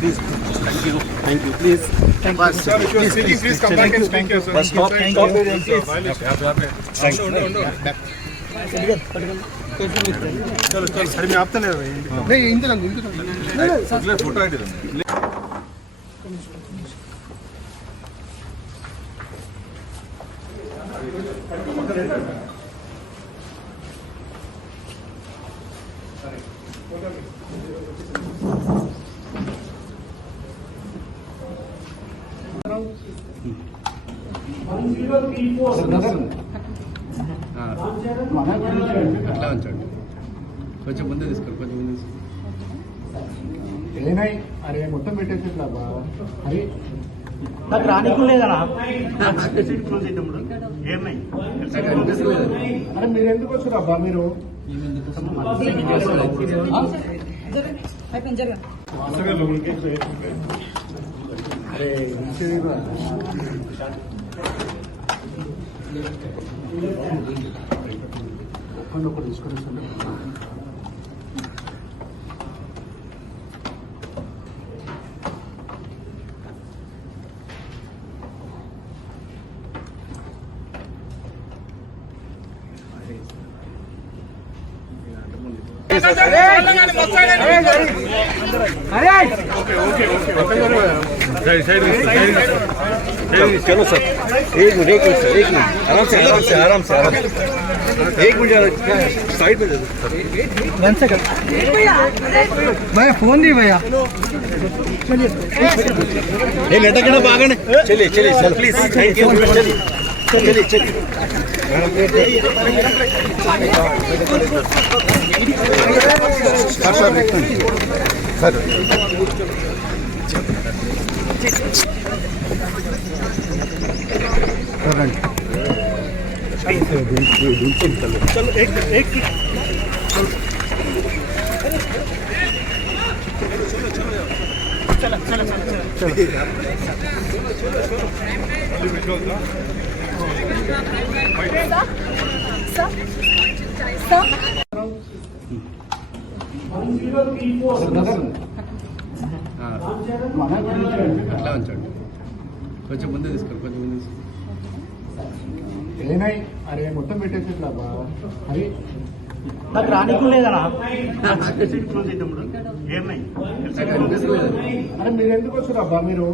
Please, thank you. Please, thank you. Sir, if you are speaking, please come back and speak. But stop, please. Thank you. चलो चलो sir मैं आपता नहीं Inder photo ID అట్లా ఉంచండి కొంచెం ముందే తీసుకోండి కొంచెం ముందే ఏనాయి అరే మొత్తం పెట్టేసి అరే నాకు రానికు లేదనా అరే మీరు ఎందుకు వచ్చారు అబ్బా మీరు అరే ఒకటి తీసుకొని चलो सर, एक मिनट सर, आराम से एक मिनट साइड में दे दो। 1 सेकंड भैया, फोन दी भैया। चलिए नेटा बागने चलिए सर प्लीज, थैंक यू। चलिए सर चलो एक అట్లా ఉంచండి కొంచెం ముందే తీసుకోండి కొంచెం ముందే ఏనాయి అరే మొత్తం పెట్టేసి అరే నాకు రానికు లేదనా అరే మీరు ఎందుకు వచ్చారు అబ్బా మీరు